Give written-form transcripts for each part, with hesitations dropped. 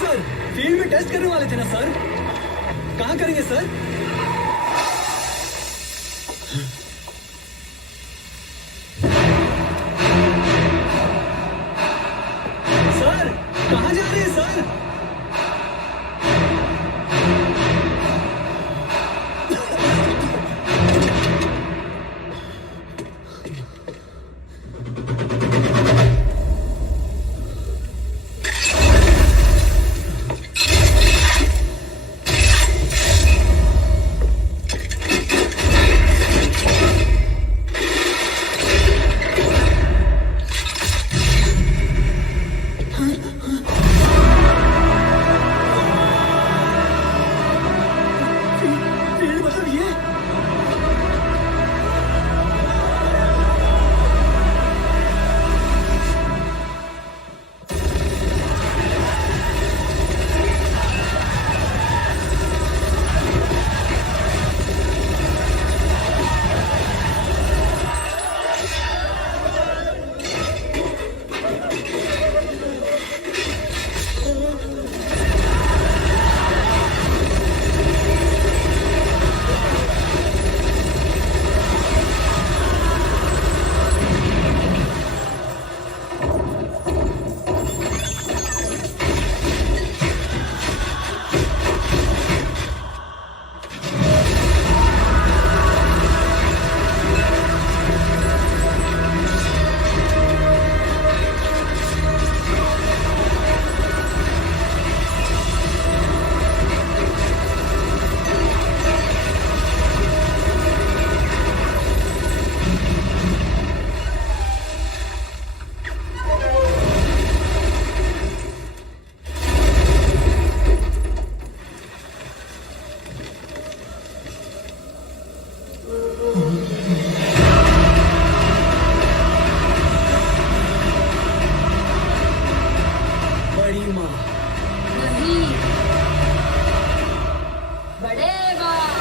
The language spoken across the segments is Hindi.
सर, फील्ड में टेस्ट करने वाले थे ना सर? कहाँ करेंगे सर? सर, कहाँ जा रहे हैं सर? फील्ड मतलब ये? बड़ी माँ। नहीं, बड़े बाप।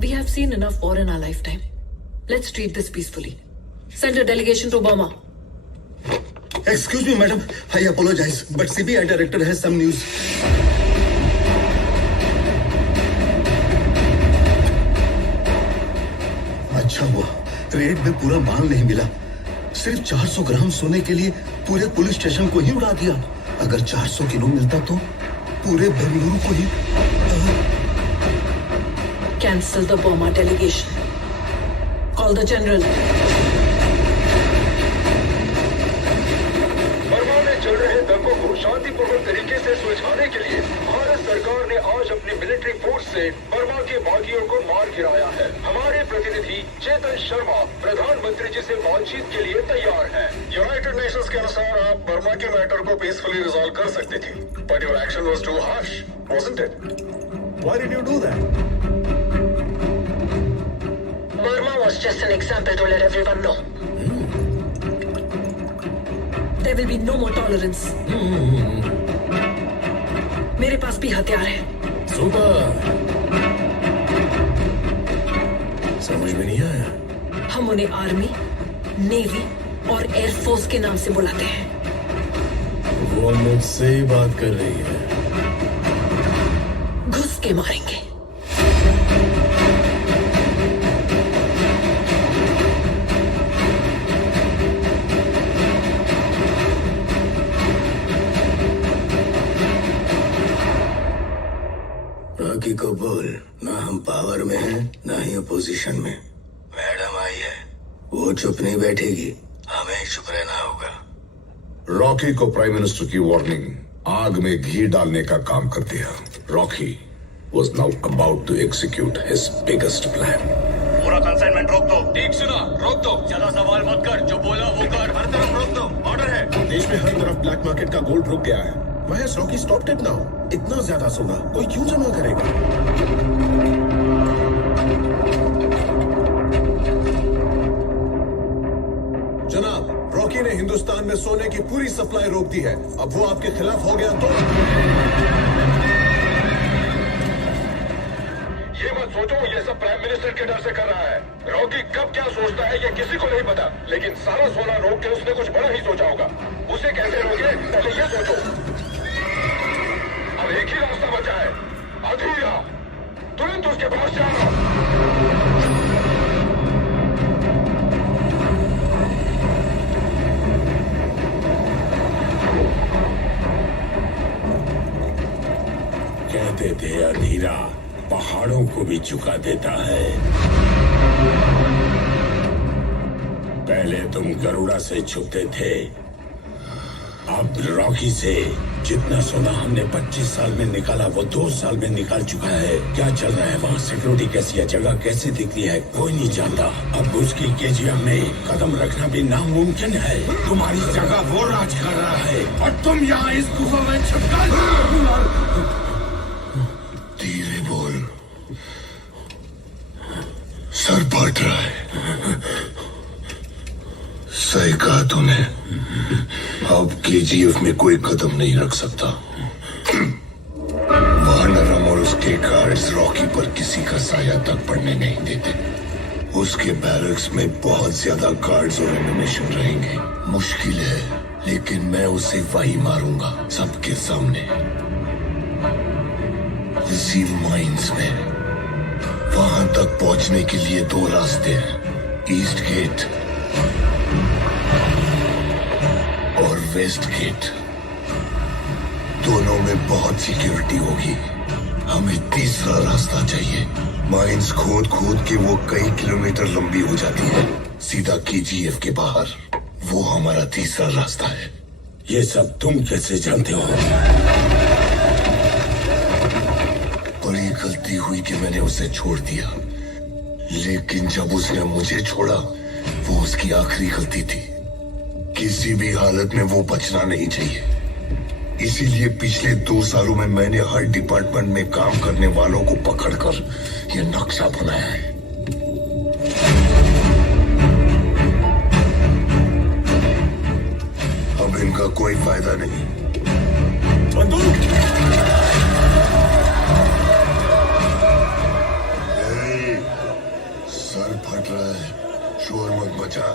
We have seen enough war in our lifetime. Let's treat this peacefully. Send a delegation to Burma. Excuse me, madam. I apologize, but CBI director has some news. अच्छा हुआ रेड में पूरा माल नहीं मिला। सिर्फ 400 ग्राम सोने के लिए पूरे पुलिस स्टेशन को ही उड़ा दिया। अगर 400 किलो मिलता तो पूरे बेंगलुरु को ही। Cancel the Burma delegation. Call the general. Burma में चल रहे दंगों को शांतिपूर्वक तरीके से सुलझाने के लिए भारत सरकार ने आज अपनी मिलिट्री फोर्स से बर्मा के बागियों को मार गिराया है। हमारे प्रतिनिधि चेतन शर्मा प्रधानमंत्री जी से बातचीत के लिए तैयार हैं। यूनाइटेड नेशंस के अनुसार आप बर्मा के मैटर को पीसफुली रिजॉल्व कर सकते थे, but your action was too harsh, wasn't it? Why did you do that? Burma was just an example to let everyone know. There will be no more tolerance. मेरे पास भी हथियार है। सुपर। समझ में नहीं आया। हम उन्हें आर्मी, नेवी और एयरफोर्स के नाम से बुलाते हैं। वो मुझसे ही बात कर रही है। घुस के मारेंगे। रॉकी को बोल, ना हम पावर में हैं, ना ही अपोजिशन में। मैडम आई है, वो चुप नहीं बैठेगी, हमें चुप रहना होगा। रॉकी को प्राइम मिनिस्टर की वार्निंग आग में घी डालने का काम कर दिया। Rocky was now about to execute his biggest plan. पूरा कंसाइनमेंट रोक दो। ठीक सुना, रोक दो। ज्यादा सवाल मत कर, जो बोला वो कर। हर तरफ रोक दो, ऑर्डर है। देश में हर तरफ ब्लैक मार्केट का गोल्ड रुक गया है। Why has Rocky stopped it now? इतना ज्यादा सोना कोई क्यों जमा करेगा? रॉकी ने हिंदुस्तान में सोने की पूरी सप्लाई रोक दी है। अब वो आपके खिलाफ हो गया तो ये मत सोचो ये सब प्राइम मिनिस्टर के डर से कर रहा है। रॉकी कब क्या सोचता है ये किसी को नहीं पता, लेकिन सारा सोना रोक के उसने कुछ बड़ा ही सोचा होगा। उसे कैसे रोके पहले ये सोचो। अब एक ही रास्ता बचा है, अधीरा। तुरंत उसके पास जाना। कहते थे अधीरा पहाड़ों को भी झुका देता है। पहले तुम गरुड़ा से छुपते थे, अब रॉकी से। जितना सोना हमने 25 साल में निकाला वो 2 साल में निकाल चुका है। क्या चल रहा है वहाँ, सिक्योरिटी कैसी है, जगह कैसी दिखती है, कोई नहीं जानता। अब उसकी केजीएम में कदम रखना भी नामुमकिन है। तुम्हारी जगह वो राज कर रहा है और तुम यहाँ इस गुफा में छुपकर। धीरे बोल, सर फट रहा है। सही कहा तूने, अब केजीएफ में कोई कदम नहीं रख सकता। वानरम और उसके गार्ड्स रॉकी पर किसी का साया तक पड़ने नहीं देते। उसके बैरक्स में बहुत ज्यादा गार्ड्स और एनिमेशन रहेंगे। मुश्किल है, लेकिन मैं उसे वही मारूंगा सबके सामने, इसी माइंस में। वहां तक पहुंचने के लिए 2 रास्ते हैं, ईस्ट गेट और वेस्ट गेट। दोनों में बहुत सिक्योरिटी होगी। हमें तीसरा रास्ता चाहिए। माइंस खोद खोद के वो कई किलोमीटर लंबी हो जाती है, सीधा केजीएफ के बाहर। वो हमारा तीसरा रास्ता है। ये सब तुम कैसे जानते हो? बड़ी गलती हुई कि मैंने उसे छोड़ दिया, लेकिन जब उसने मुझे छोड़ा वो उसकी आखिरी गलती थी। किसी भी हालत में वो बचना नहीं चाहिए। इसीलिए पिछले 2 सालों में मैंने हर डिपार्टमेंट में काम करने वालों को पकड़कर ये नक्शा बनाया है। अब इनका कोई फायदा नहीं। बंदूक! सर फट रहा है, शोर मत मचा।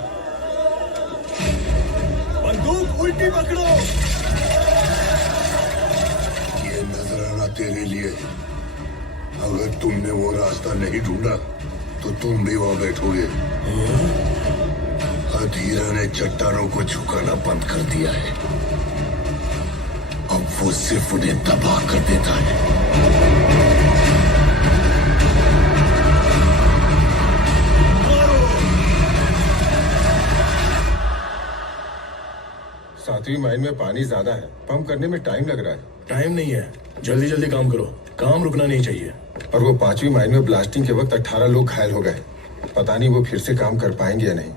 बंदूक उल्टी पकड़ो। ये नजराना तेरे लिए। अगर तुमने वो रास्ता नहीं ढूंढा तो तुम भी वहां बैठोगे। अधीरा ने चट्टानों को झुकाना बंद कर दिया है। अब वो सिर्फ उन्हें तबाह कर देता है। सातवीं माइन में पानी ज्यादा है, पंप करने में टाइम लग रहा है। टाइम नहीं है, जल्दी जल्दी काम करो, काम रुकना नहीं चाहिए। और वो 5वीं माइन में ब्लास्टिंग के वक्त 18 लोग घायल हो गए। पता नहीं वो फिर से काम कर पाएंगे या नहीं।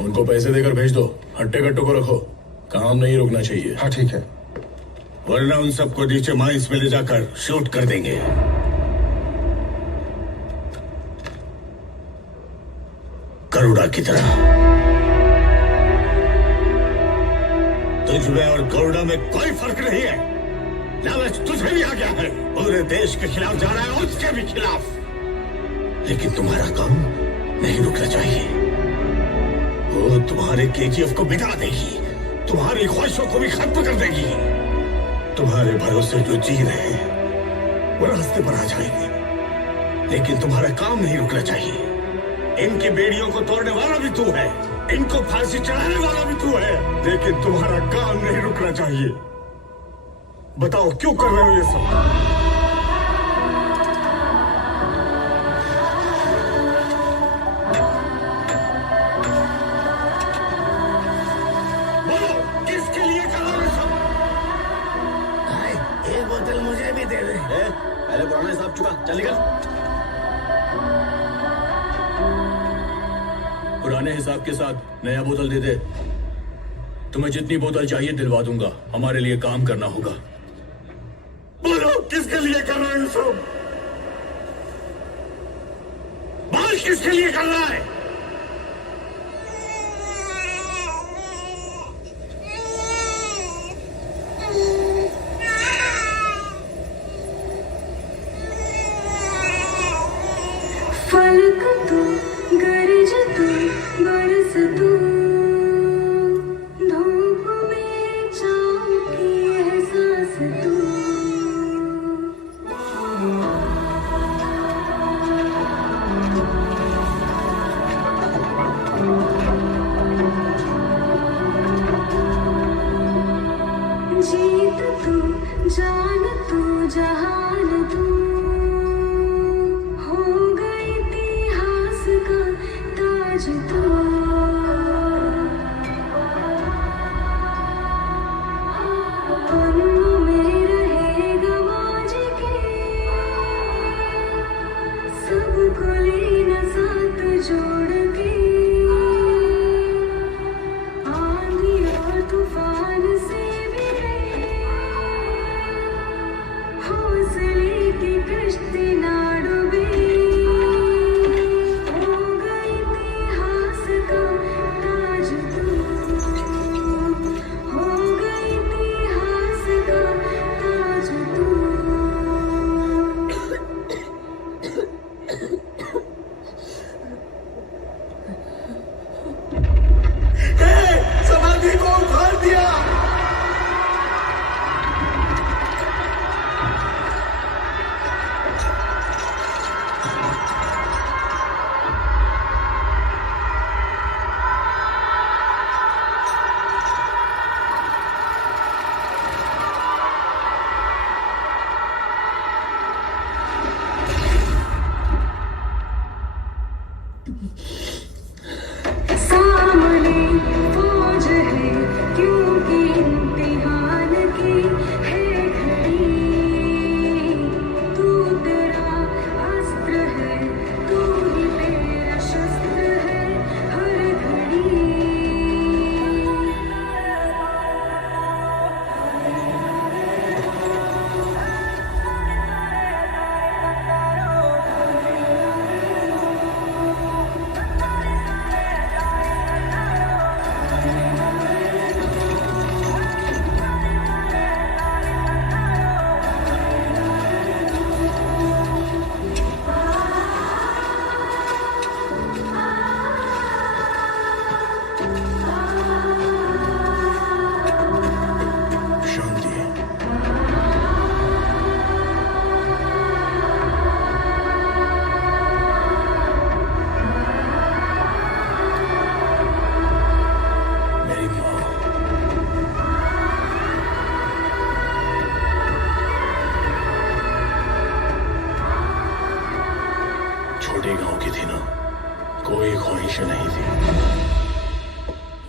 उनको पैसे देकर भेज दो, हट्टे कट्टों को रखो, काम नहीं रुकना चाहिए। हाँ ठीक है। वरना उन सबको नीचे माइंस में ले जाकर शूट कर देंगे। गरुड़ा की तरह। तुझमें और गरुड़ा में कोई फर्क नहीं है। लालच तुझे भी आ गया है, पूरे देश के खिलाफ जा रहा है, उसके भी खिलाफ। लेकिन तुम्हारा काम नहीं रुकना चाहिए। वो तुम्हारे केजीएफ को मिटा देगी, तुम्हारी ख्वाहिशों को भी खत्म कर देगी। तुम्हारे भरोसे जो जी रहे हैं वो रास्ते पर आ जाएंगे, लेकिन तुम्हारा काम नहीं रुकना चाहिए। इनकी बेड़ियों को तोड़ने वाला भी तू है, इनको फांसी चढ़ाने वाला भी तू है, लेकिन तुम्हारा काम नहीं रुकना चाहिए। बताओ क्यों कर रहे हो ये सब? बोलो किसके लिए कर रहे हो ये सब? एक बोतल मुझे भी दे दे। पहले पुराना हिसाब चुका, चल निकल। पुराने हिसाब के साथ नया बोतल दे दे। तुम्हें जितनी बोतल चाहिए दिलवा दूंगा, हमारे लिए काम करना होगा। बोलो किसके लिए कर रहे हो सब? बोल किसके लिए कर रहा है?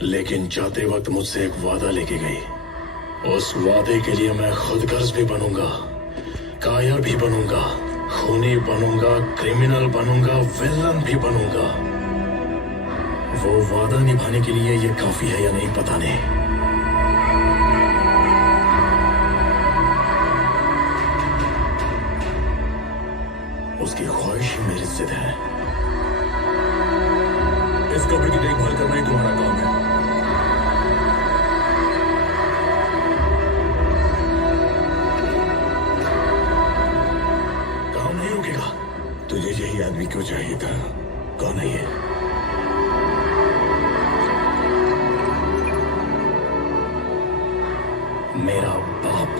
लेकिन जाते वक्त मुझसे एक वादा लेके गई। उस वादे के लिए मैं खुद गर्ज भी बनूंगा, कायर भी बनूंगा, खूनी बनूंगा, क्रिमिनल बनूंगा, विलन भी बनूंगा। वो वादा निभाने के लिए ये काफी है या नहीं पता नहीं। उसकी ख्वाहिश ही मेरी जिद है। इस कब्र की देखभाल करना ही तुम्हारा काम है। काम नहीं रुकेगा। तुझे यही आदमी क्यों चाहिए था? कौन है ये? मेरा बाप।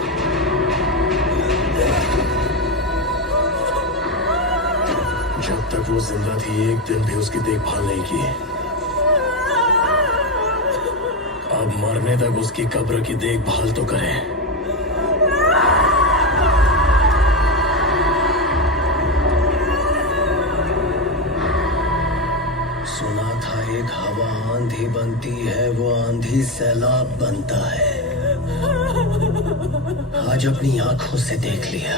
जब तक वो जिंदा थी एक दिन भी उसकी देखभाल नहीं की। अब मरने तक उसकी कब्र की देखभाल तो करें। सुना था एक हवा आंधी बनती है, वो आंधी सैलाब बनता है। आज अपनी आंखों से देख लिया।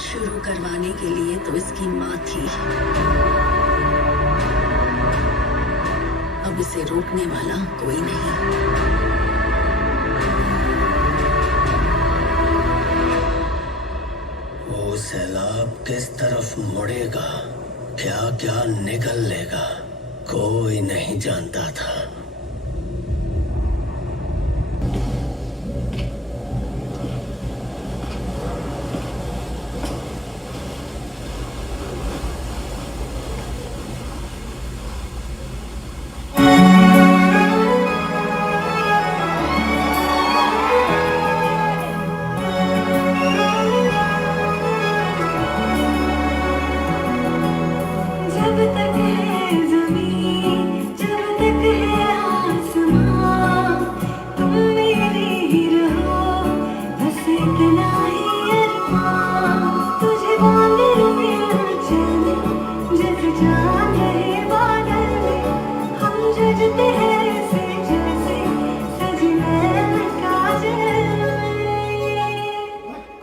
शुरू करवाने के लिए तो इसकी माँ थी, अब इसे रोकने वाला कोई नहीं। वो सैलाब किस तरफ मुड़ेगा, क्या क्या निकल लेगा, कोई नहीं जानता था।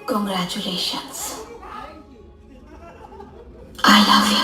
Congratulations. I love you.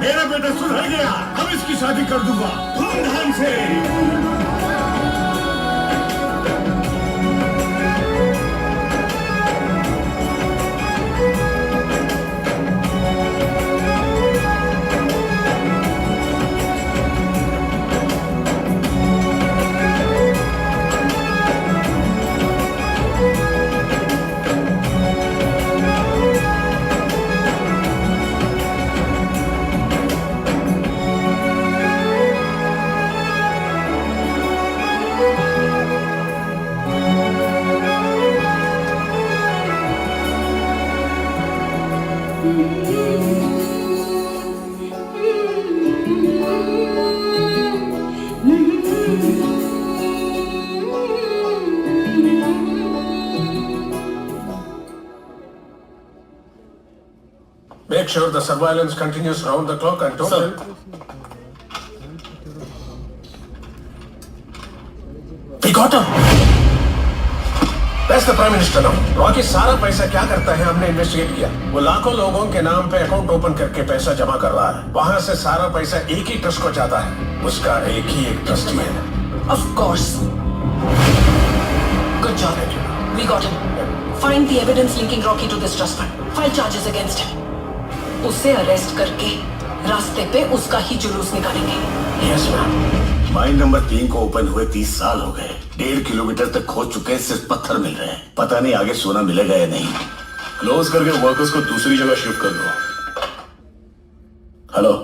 मेरा बेटा सुधर गया, अब इसकी शादी कर दूंगा धूमधाम से। Make sure the surveillance continues round the clock and don't. We got him. Where's the Prime Minister now? Rocky सारा पैसा क्या करता है हमने इन्वेस्टिगेट किया। वो लाखों लोगों के नाम पे अकाउंट ओपन करके पैसा जमा कर रहा है। वहां से सारा पैसा एक ही ट्रस्ट को जाता है। उसका एक ही एक ट्रस्ट में है। Of course. Good job. We got him. Find the evidence linking Rocky to this trust fund. File charges against him. उसे अरेस्ट करके रास्ते पे उसका ही जुलूस निकालेंगे। Yes, ma'am. माइन नंबर 3 को ओपन हुए 30 साल हो गए। 1.5 किलोमीटर तक खोज चुके हैं, सिर्फ पत्थर मिल रहे हैं। पता नहीं आगे सोना मिलेगा या नहीं। क्लोज करके वर्कर्स को दूसरी जगह शिफ्ट कर दो। हेलो,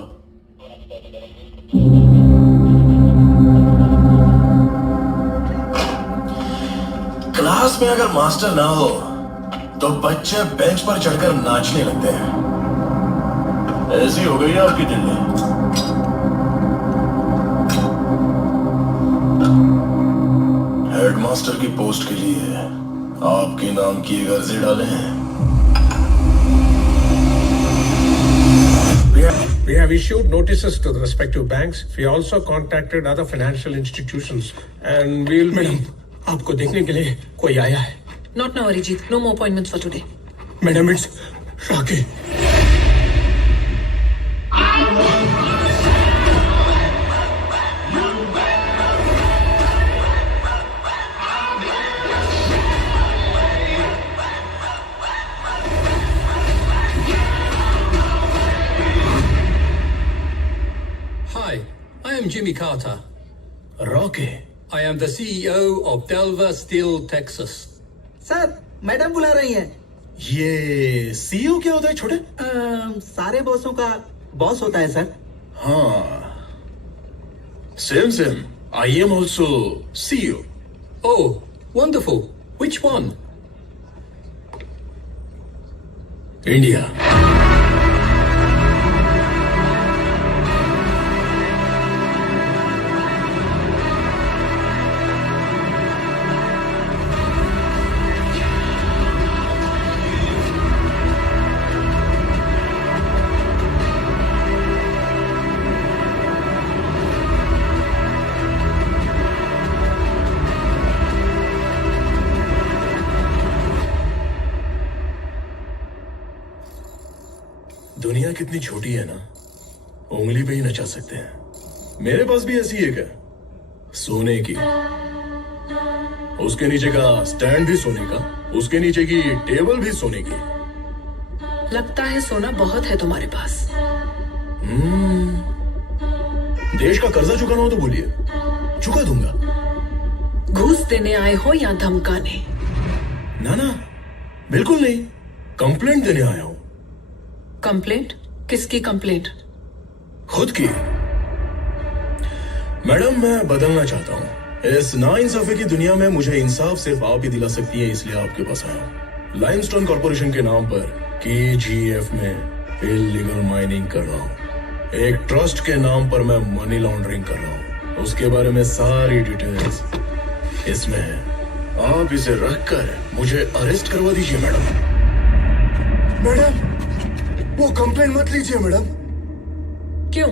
क्लास में अगर मास्टर ना हो तो बच्चे बेंच पर चढ़कर नाचने लगते हैं। ऐसी हो गई आपकी दिल्ली। हेडमास्टर की पोस्ट के लिए आपके नाम की एक अर्जी डाले हैं। We have issued notices to the respective banks. We also contacted other financial institutions and we will. Madam, आपको देखने के लिए कोई आया है। Not now, Arijit. No more appointments for today. Madam, it's Rocky. Hi, I am Jimmy Carter. Rocky, I am the CEO of Delver Steel, Texas. Sir, madam बुला रही हैं। ये सीईओ क्या होता है छोटे? सारे बॉसों का बॉस होता है सर। हाँ, same. I am also CEO. Oh, wonderful. Which one? India. दुनिया कितनी छोटी है ना, उंगली पे ही नचा सकते हैं। मेरे पास भी ऐसी एक है, सोने की। उसके नीचे का स्टैंड भी सोने का, उसके नीचे की टेबल भी सोने की। लगता है सोना बहुत है तुम्हारे पास। देश का कर्जा चुकाना हो तो बोलिए, चुका दूंगा। घूस देने आए हो या धमकाने? ना, बिल्कुल नहीं। कंप्लेंट देने आया हूं। कंप्लेंट? किसकी कंप्लेंट? खुद की। मैडम, मैं बदलना चाहता हूं। इस नाइंसाफी की दुनिया में मुझे इंसाफ सिर्फ आप ही दिला सकती है, इसलिए आपके पास आया हूं। लाइमस्टोन कॉर्पोरेशन के नाम पर KGF में इल्लीगल माइनिंग कर रहा हूं। एक ट्रस्ट के नाम पर मैं मनी लॉन्ड्रिंग कर रहा हूं। उसके बारे में सारी डिटेल्स इसमें है। आप इसे रखकर मुझे अरेस्ट करवा दीजिए मैडम। मैडम, वो कंप्लेंट मत लीजिए मैडम। क्यों?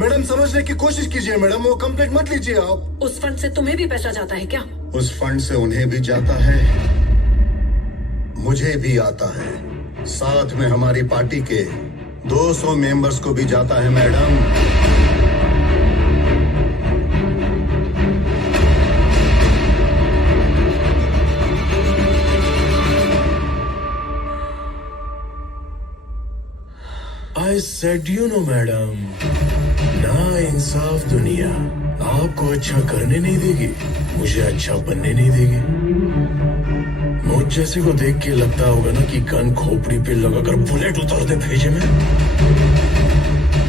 मैडम, समझने की कोशिश कीजिए मैडम, वो कंप्लेंट मत लीजिए आप। उस फंड से तुम्हें भी पैसा जाता है क्या? उस फंड से उन्हें भी जाता है, मुझे भी आता है, साथ में हमारी पार्टी के 200 मेंबर्स को भी जाता है madam. I said you know, madam, ना इंसाफ दुनिया आपको अच्छा करने नहीं देगी, मुझे अच्छा बनने नहीं देगी। मुझ जैसे को देख के लगता होगा ना कि गन खोपड़ी पे लगाकर बुलेट उतार दे भेजे में,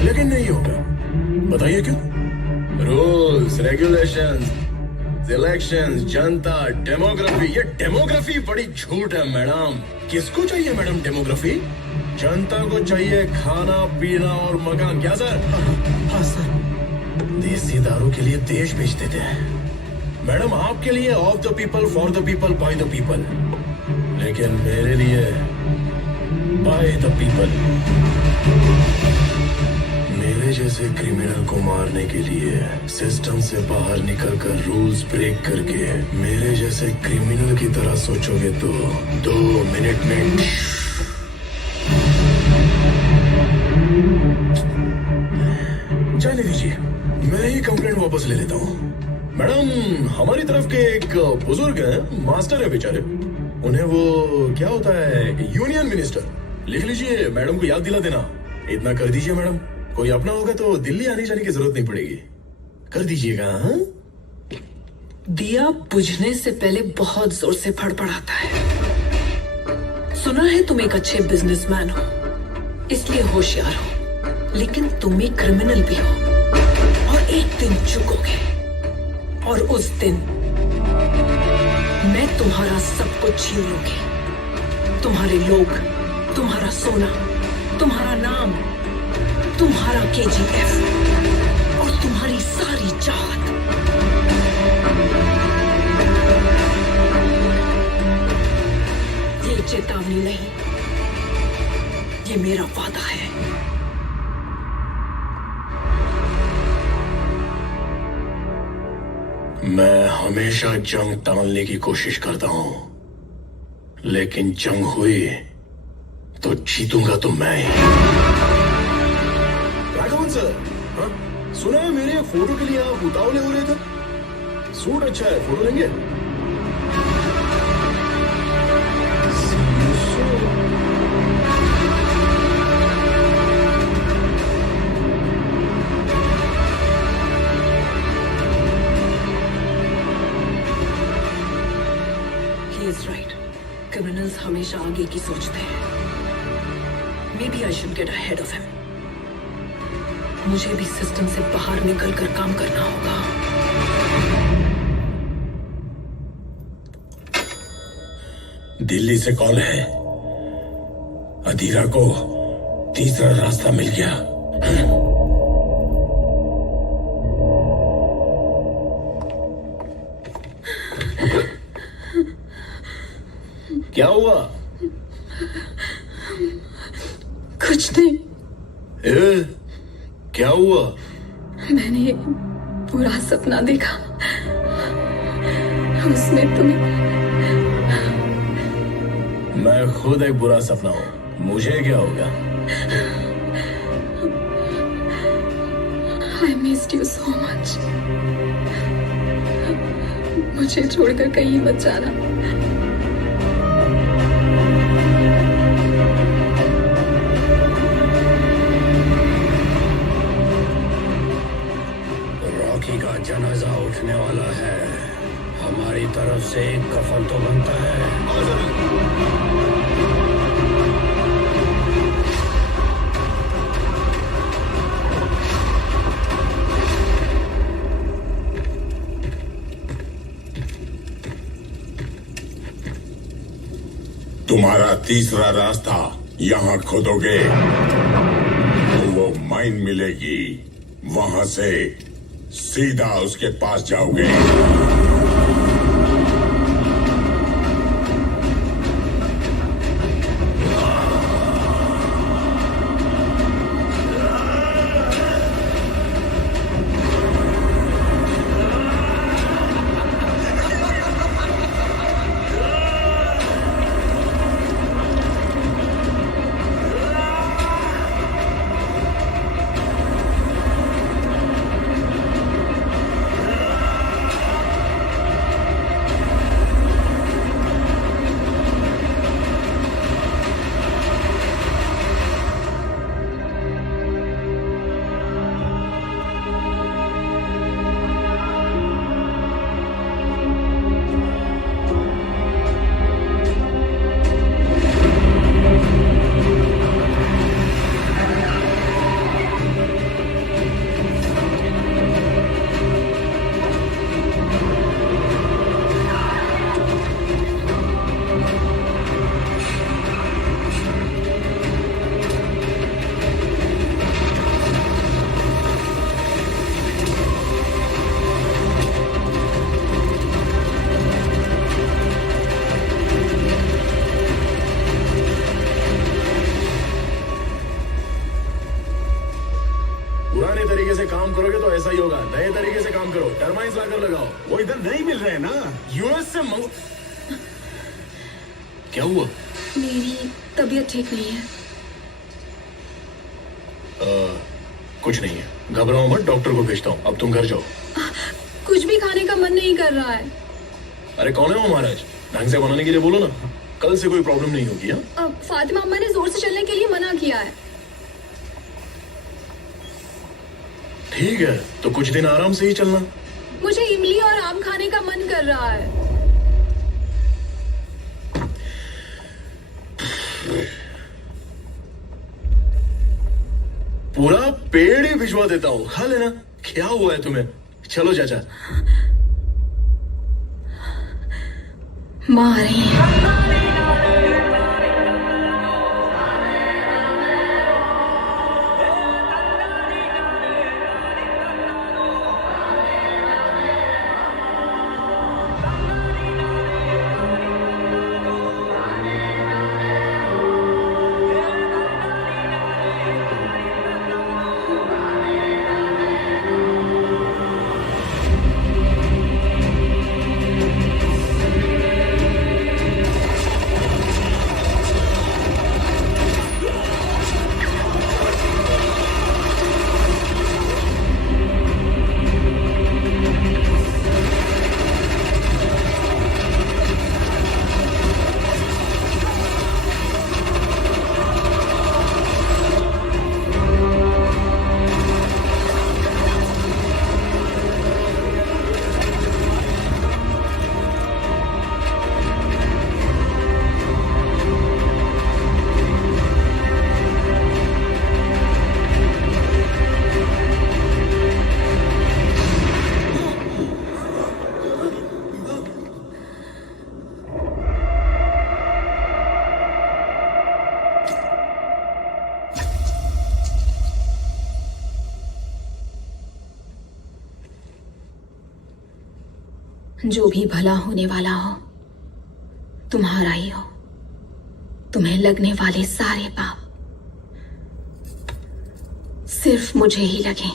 लेकिन नहीं होगा। बताइए क्यों? रूल्स, रेगुलेशंस, इलेक्शंस, जनता, डेमोग्राफी। ये डेमोग्राफी बड़ी झूठ है मैडम। किसको चाहिए मैडम डेमोग्राफी? जनता को चाहिए खाना पीना और मकान। क्या सर? हाँ सर। देसी दारू के लिए देश बेच देते हैं मैडम। आपके लिए of the people, for the people, by the people, लेकिन मेरे लिए बाय द पीपल। मेरे जैसे क्रिमिनल को मारने के लिए सिस्टम से बाहर निकलकर रूल्स ब्रेक करके मेरे जैसे क्रिमिनल की तरह सोचोगे तो 2 मिनट में जाने दीजिए, मैं ही कंप्लेंट वापस ले लेता हूँ। मैडम, हमारी तरफ के एक बुजुर्ग हैं, मास्टर है बेचारे। उन्हें वो क्या होता है, यूनियन मिनिस्टर। लिख लीजिए, मैडम को याद दिला देना। इतना कर दीजिए मैडम, कोई अपना होगा तो दिल्ली आने जाने की जरूरत नहीं पड़ेगी। कर दीजिएगा। हाँ, दिया बुझने से पहले बहुत जोर से फड़फड़ाता है। सुना है तुम एक अच्छे बिजनेसमैन हो, इसलिए होशियार हो, लेकिन तुम एक क्रिमिनल भी हो। और एक दिन चुकोगे, और उस दिन मैं तुम्हारा सब कुछ छीन लूंगी। तुम्हारे लोग, तुम्हारा सोना, तुम्हारा नाम, तुम्हारा KGF और तुम्हारी सारी चाहत। ये चेतावनी नहीं, ये मेरा वादा है। मैं हमेशा जंग टालने की कोशिश करता हूं, लेकिन जंग हुई तो जीतूंगा तो मैं ही। राघवन सर, हाँ? सुना है मेरे फोटो के लिए आप उतावले हो रहे थे। सूट अच्छा है, फोटो लेंगे? He is right. Criminals हमेशा आगे की सोचते हैं। Maybe I should get ahead of him. मुझे भी सिस्टम से बाहर निकलकर काम करना होगा। दिल्ली से कॉल है, अधीरा को तीसरा रास्ता मिल गया। क्या हुआ? कुछ नहीं। क्या हुआ? मैंने एक बुरा सपना देखा, उसमें तुम्हें। मैं खुद एक बुरा सपना हूं, मुझे क्या होगा? I missed you so much. मुझे छोड़कर कहीं मत जाना। रॉकी का जनाजा उठने वाला है, हमारी तरफ से एक कफन तो बनता है। तुम्हारा तीसरा रास्ता यहाँ खोदोगे तो वो माइन मिलेगी, वहां से सीधा उसके पास जाओगे। तरीके से काम करोगे तो ऐसा ही होगा। नए तरीके से काम करो, टर्माइंस लाकर लगाओ। वो इधर नहीं मिल रहे ना। यूएस से मंगो। क्या हुआ? मेरी तबीयत ठीक नहीं है। कुछ नहीं है, घबराओ मत, डॉक्टर को भेजता हूँ। अब तुम घर जाओ। कुछ भी खाने का मन नहीं कर रहा है। अरे कौन है वो महाराज? ढंग से बनाने के लिए बोलो ना, कल से कोई प्रॉब्लम नहीं होगी। हाँ, फातिमा अम्मा ने जोर से चलने के लिए मना किया है। ठीक है, तो कुछ दिन आराम से ही चलना। मुझे इमली और आम खाने का मन कर रहा है। पूरा पेड़ ही भिजवा देता हूँ, खा लेना। क्या हुआ है तुम्हें? चलो चाचा। माँ आ रही है। जो भी भला होने वाला हो तुम्हारा ही हो। तुम्हें लगने वाले सारे पाप सिर्फ मुझे ही लगे।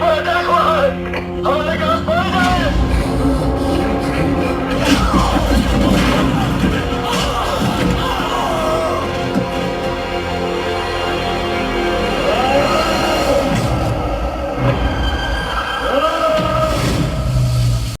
पर अटैक हुआ है। हमारे